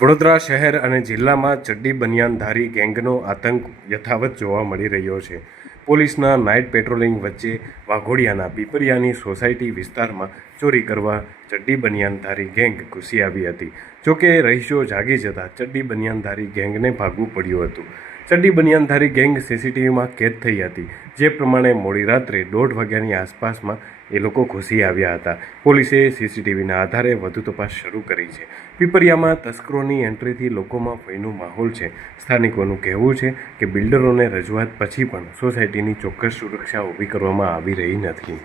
વડોદરા શહેર અને જિલ્લામાં ચડ્ડી બનિયાનધારી ગેંગનો આતંક યથાવત જોવા મળી રહ્યો છે. પોલીસના નાઇટ પેટ્રોલિંગ વચ્ચે વાઘોડિયાના પીપરિયાની સોસાયટી વિસ્તારમાં ચોરી કરવા ચડ્ડી બનિયાનધારી ગેંગ ઘૂસી આવી હતી. જોકે રહીશો જાગી જતા ચડ્ડી બનિયાનધારી ગેંગને ભાગવું પડ્યું હતું. ચડ્ડી બનિયાનધારી ગેંગ સીસીટીવીમાં કેદ થઈ હતી, જે પ્રમાણે મોડી રાત્રે 1:30 વાગ્યાની આસપાસમાં એ લોકો ઘૂસી આવ્યા હતા. પોલીસે સીસીટીવીના આધારે વધુ તપાસ શરૂ કરી છે. પીપરિયામાં તસ્કરોની એન્ટ્રીથી લોકોમાં ભયનો માહોલ છે. સ્થાનિકોનું કહેવું છે કે બિલ્ડરોને રજૂઆત પછી પણ સોસાયટીની ચોક્કસ સુરક્ષા ઊભી કરવામાં આવી રહી નથી.